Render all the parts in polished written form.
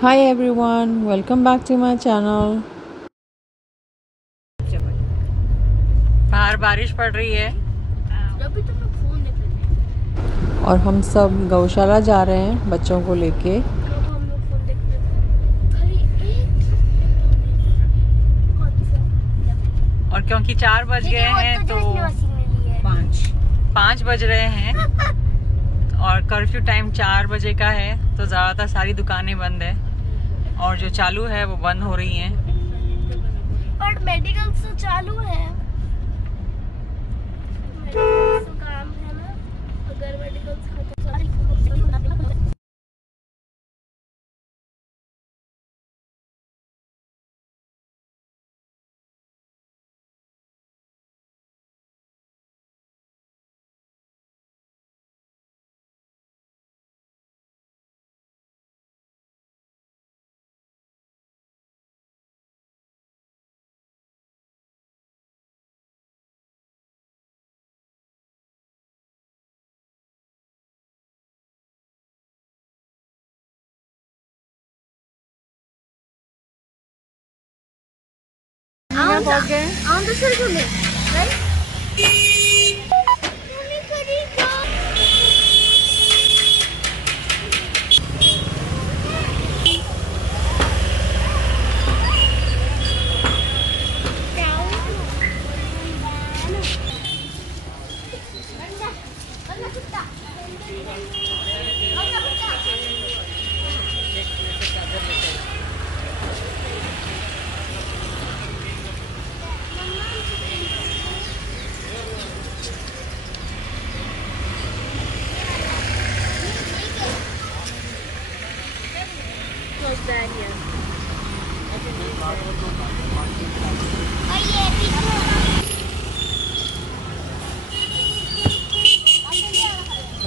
Hi everyone, welcome back to my channel। बाहर बारिश पड़ रही है और हम सब गौशाला जा रहे हैं बच्चों को लेके। और क्योंकि 4 बज गए हैं तो 5 बज रहे हैं और कर्फ्यू टाइम 4 बजे का है, तो ज़्यादातर सारी दुकानें बंद है और जो चालू है वो बंद हो रही हैं। और मेडिकल तो चालू है, मेडिकल तो काम है ना। अगर मेडिकल पहुंच गए।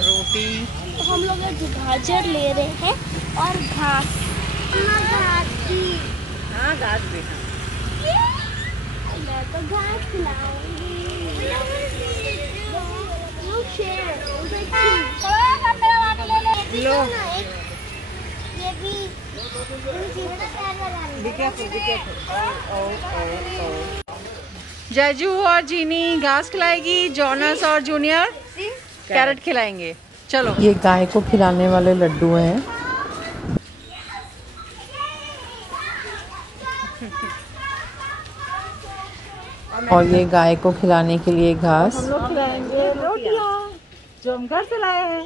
रोटी तो हम लोग गाजर ले रहे हैं और घास। हाँ, घास भी। मैं तो घास खिलाऊंगी। लो। ये भी जयजू और जीनी घास खिलाएगी, जॉनस और जूनियर कैरेट खिलाएंगे। चलो। ये गाय को खिलाने वाले लड्डू हैं और ये गाय को खिलाने के लिए घास। हम लोग खिलाएंगे रोटियां जो हम घर से लाए हैं।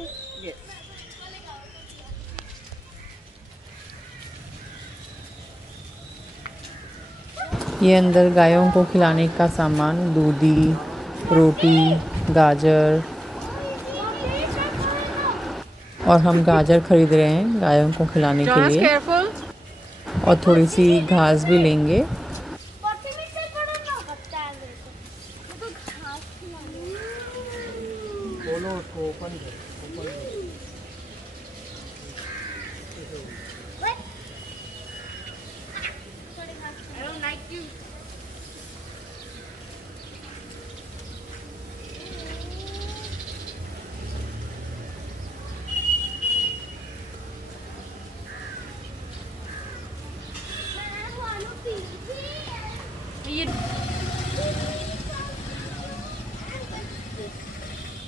ये अंदर गायों को खिलाने का सामान, दूधी, रोटी, गाजर, और हम गाजर खरीद रहे हैं गायों को खिलाने के लिए केयरफुल। और थोड़ी सी घास भी लेंगे।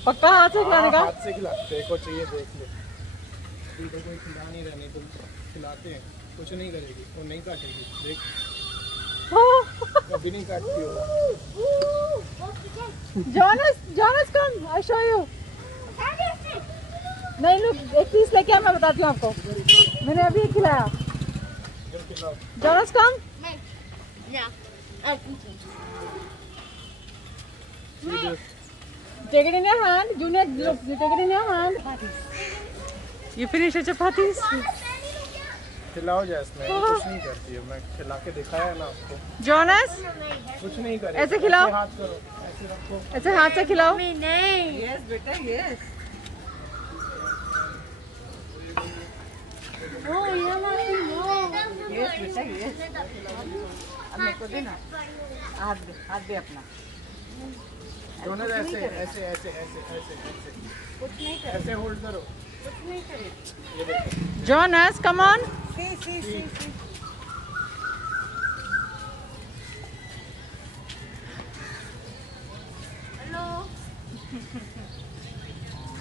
पक्का हाथ से खिलाने का? हाथ से खिलाते हैं, को चाहिए देख ले। अभी तो कोई खिला नहीं रहा, नहीं तो खिलाते हैं, कुछ नहीं करेगी, वो नहीं काटेगी, देख कभी नहीं काटती हो। Jonas come, I show you। नहीं लोग एक पीस लेके आ, मैं बताती हूँ आपको। मैंने अभी खिलाया। Jonas come। Take it in your hand, Junior. Look, you take it in your hand. You finish your chapatis? खिलाओ जैस्मिन, कुछ नहीं करती है, मैं खिला के दिखाया ना आपको। Jonas, कुछ नहीं करेगी। ऐसे खिलाओ। हाथ करो, ऐसे रखो। ऐसे हाथ से खिलाओ। नहीं। Yes बेटा, yes। Yes बेटा, yes। अब मेरे को देना। हाथ दे अपना। दोनों ऐसे ऐसे ऐसे ऐसे ऐसे ऐसे कुछ नहीं कर। ऐसे होल्ड करो। Jonas, come on.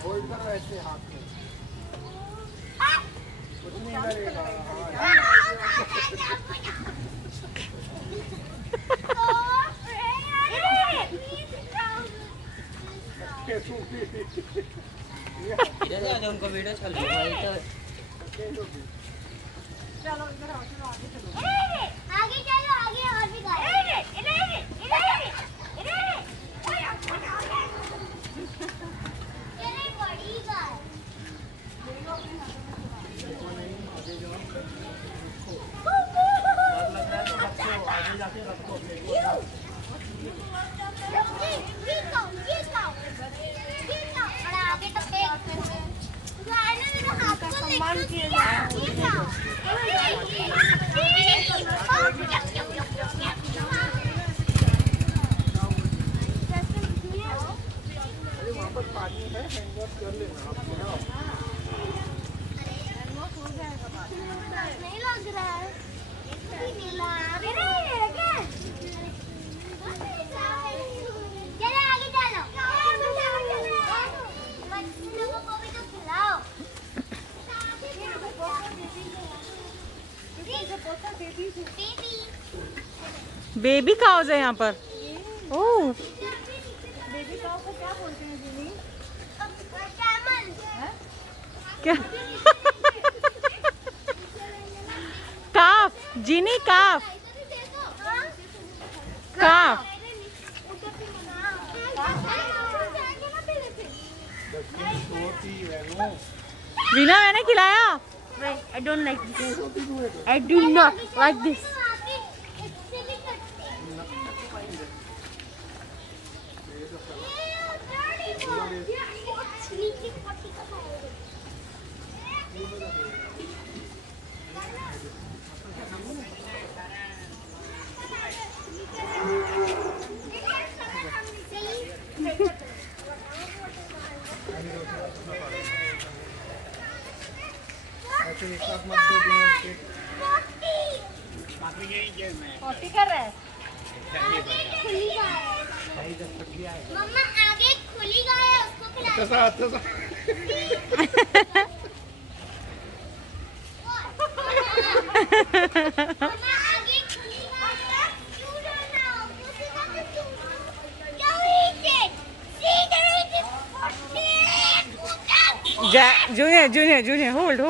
होल्ड करो ऐसे हाथ में, कुछ नहीं करेगा। उनको वीडियो चल रही है तो आगे चलो, आगे और भी गाय। चले बड़ी गाय। आगे जाके रखो अपने को। आगे तो सम्मान किया वहाँ पर पानी है, हैंड वॉश कर लेना आप। नहीं लग रहा है, चलो आगे चलो, बच्चों को भी तो खिलाओ। बेबी काउज है यहाँ पर। ओह, बेबी काऊ को क्या बोलते हैं दीदी? क्या? काफ, जीनी काफ, काफ। वीना मैंने खिलाया। I don't like this. I do not like this. ऐसे एक साथ मत दो दिन के। पोटी कर रहा है। मम्मा आगे खुली गाय है, उसको खिला। अच्छा सा मम्मा आगे खुली गाय है, क्यों डरना? क्यों eat? Junior, hold.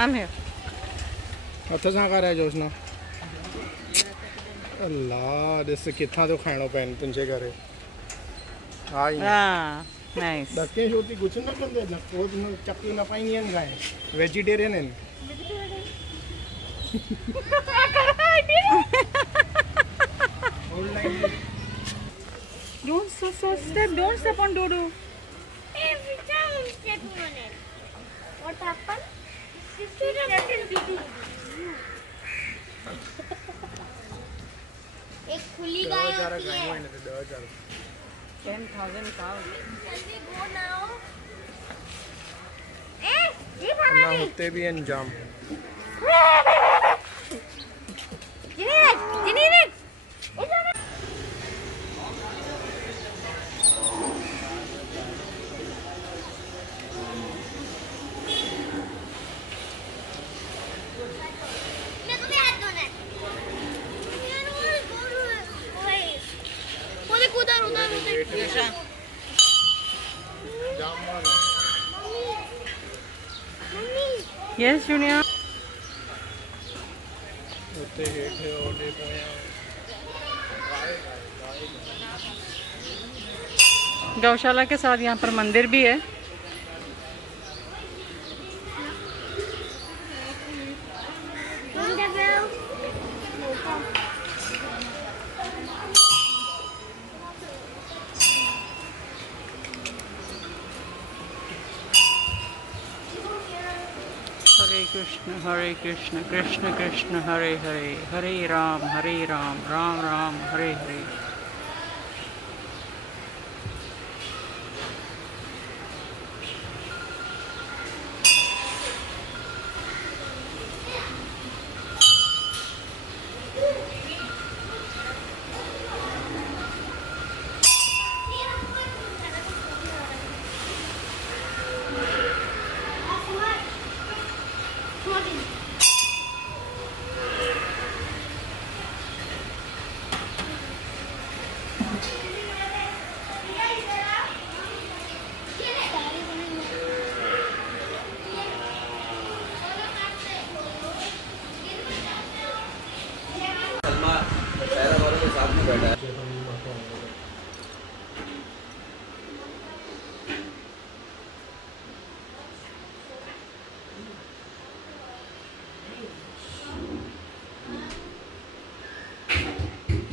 I'm here. अच्छा सा कर रहा है जोशना। अल्लाह जैसे कितना तो खाना पैन तुझे करे। हाँ Nice. धक्के होती कुछ ना बंदे ना वो चक्की ना पाई नहीं गाय वेजिटेरियन है। Don't step on Dodo. Every time I'm stepping on it. What happened? एक खुली गाय होती है। 10,000 cows. जल्दी go now. ये ना होते भी अंजाम। Yes, Junior. होते हेठे ओडे पोया। गौशाला के साथ यहाँ पर मंदिर भी है। और एक कृष्ण कृष्ण कृष्ण हरे हरे, हरे राम राम राम हरे हरे।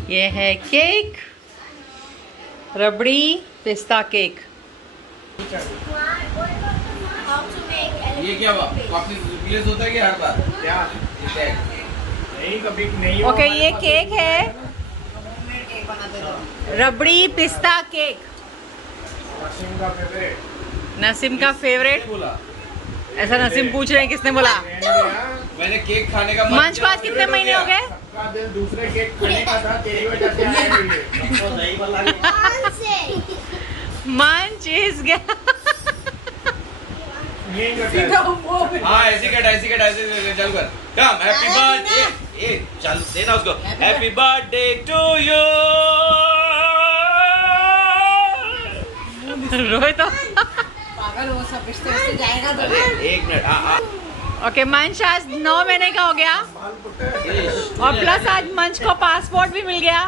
ये है केक, रबड़ी पिस्ता केक। ये क्या हुआ? कॉफी रिप्लेस होता है क्या हर बार? क्या नहीं, कभी नहीं। ओके, ये केक है रबड़ी पिस्ता केक, नसीम का फेवरेट। नसीम का फेवरेट। बोला ऐसा नसीम पूछ रहे हैं किसने बोला? मैंने केक खाने का मंच को आज कितने महीने हो गए? सबका दिल दूसरे केक खाने का था, तेरी वजह से आया नहीं है। मंच इज गया। हाँ ऐसी कट चल कर कम। हैप्पी बर्थडे, ए चल देना उसको। Happy birthday to you. Rohit तो पागल वो सब रिश्ते से जाएगा तो। एक मिनट। ओके, मंच आज 9 महीने का हो गया और प्लस आज मंच को पासपोर्ट भी मिल गया।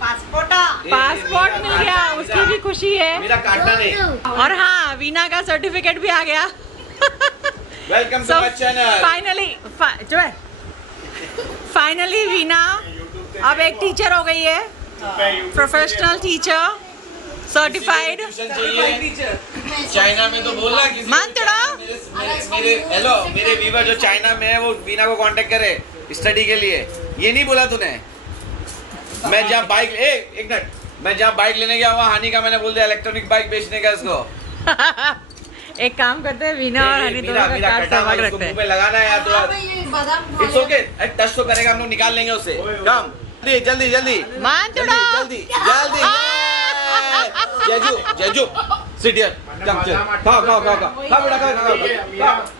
पासपोर्ट मिल गया, उसकी भी खुशी है। मेरा काटना नहीं। और हाँ, वीना का सर्टिफिकेट भी आ गया। Welcome to my channel. Finally Veena अब एक टीचर हो गई है, प्रोफेशनल टीचर, सर्टिफाइड। चाइना में तो बोल रहा है मान तोड़ा। मेरे हेलो, मेरे वीवर जो चाइना में है वो वीना को कांटेक्ट करे स्टडी के लिए। ये नहीं बोला तूने? मैं जहाँ बाइक एक मिनट, मैं जहाँ बाइक लेने गया वहाँ हानि का मैंने बोल दिया इलेक्ट्रॉनिक बाइक बेचने का इसको। एक काम करते हैं, वीना और हनी दोनों का कार्ड संभाल रखते हैं। मुंह पे लगाना है यार तो इट्स ओके। टच तो करेगा, हम लोग निकाल लेंगे उससे। कम जल्दी मान तोड़ा। जल्दी जेजू सिट हियर। कम चल, खाओ बेटा खाओ।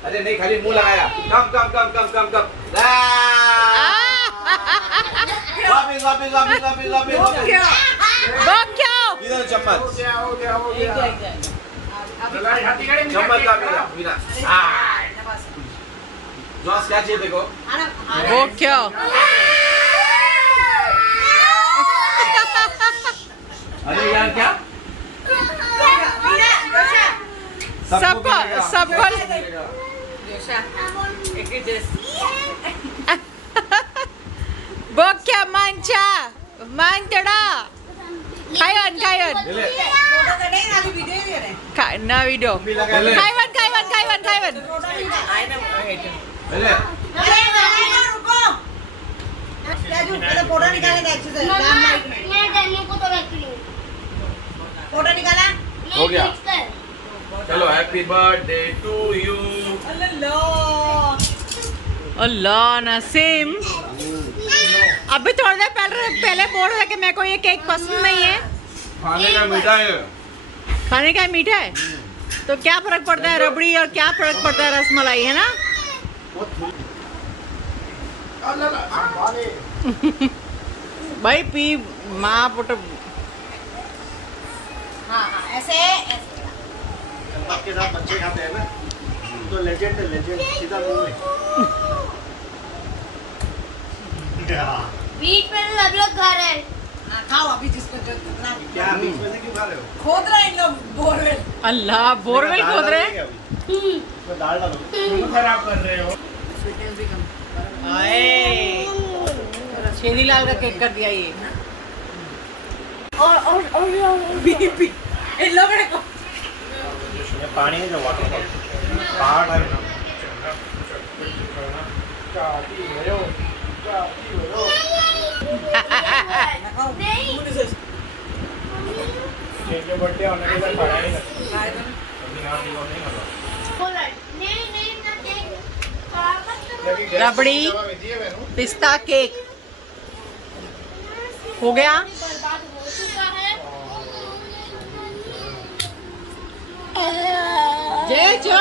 अरे नहीं, खाली मुंह लगाया। कम वापिस इधर चम्मच चम्मच का बिना। जॉस क्या चाहिए देखो? वो क्या? अरे यार क्या सबको बोक्या मंचा मंचड़ा खायवन ना वीडियो खायवन फोटो निकाला हो गया। चलो हैप्पी बर्थडे टू यू। अल्लाह नसीम, अभी थोड़ी देर पहले बोल रहा कि मेरे को ये केक पसंद नहीं है। खाने का मीठा है। खाने का मीठा है तो क्या फर्क पड़ता है रबड़ी और क्या फर्क पड़ता है रसमलाई, है ना? भाई पी माँ पुट। हाँ ऐसे के साथ बच्चे खाते हैं ना, तो लेजेंड सीधा मुंह में। बीच में तो सब लोग खा रहे हैं। खाओ अभी जिसको जो जितना। क्या बीच में से क्यों खा रहे हो? खोद रहे हैं लोग बोरवेल। अल्लाह बोरवेल खोद रहे हैं। इसमें दाल डालो। क्यों खराब कर रहे हो? स्वीटनेस भी कम। छेदी लाल का केक कर दिया ये। और बीपी इन लोगों ने पानी है जो वाटर पहाड़ है ना। चाहती भयो नहीं के बर्थडे होने के बाद खाया नहीं नहीं ना देख रबड़ी पिस्ता केक हो गया। बर्बाद हो चुका है। जय जो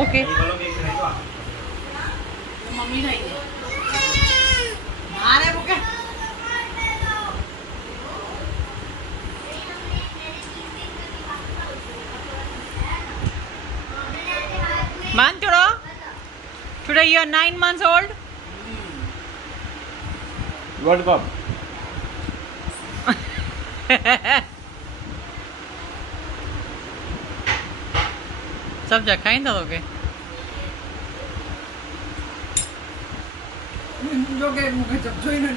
ओके मम्मी खाएंगे अरे बुके मान चढ़ो today you are 9 months old world cup सब जगह खाइंदा दोगे जो के मुझे जब जोई ना